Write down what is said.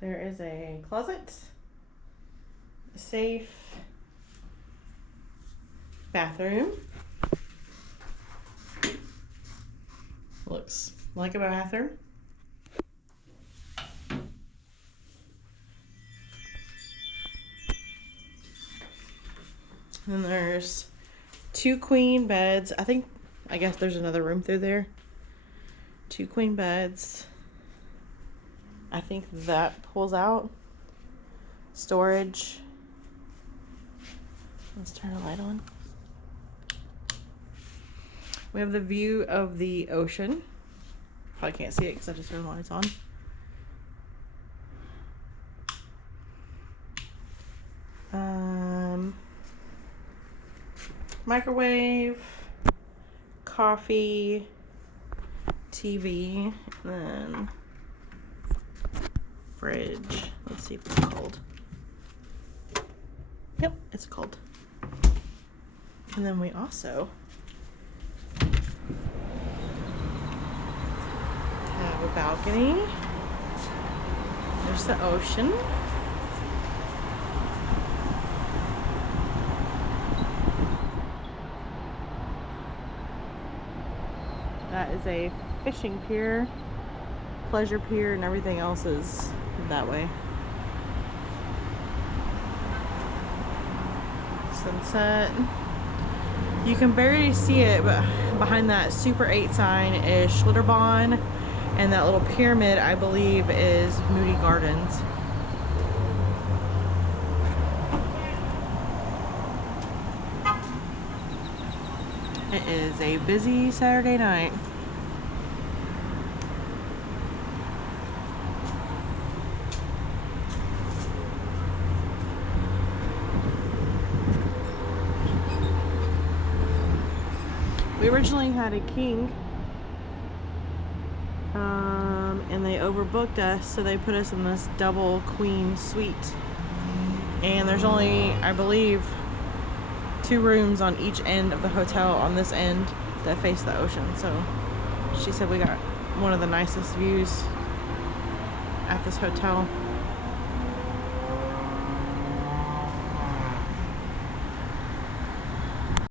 There is a closet, a safe, bathroom. Looks like a bathroom. And there's 2 queen beds. I guess there's another room through there. 2 queen beds. I think that pulls out. Storage. Let's turn the light on. We have the view of the ocean. Probably can't see it because I just turned the lights on. Microwave, coffee, TV, and then fridge. Let's see if it's cold. Yep, it's cold. And then we also have a balcony. There's the ocean. That is a fishing pier, pleasure pier, and everything else is that way. Sunset. You can barely see it, but behind that Super 8 sign is Schlitterbahn, and that little pyramid, I believe, is Moody Gardens. It is a busy Saturday night. We originally had a king, and they overbooked us, so they put us in this double queen suite. And there's only, I believe, 2 rooms on each end of the hotel on this end that face the ocean. So she said we got one of the nicest views at this hotel.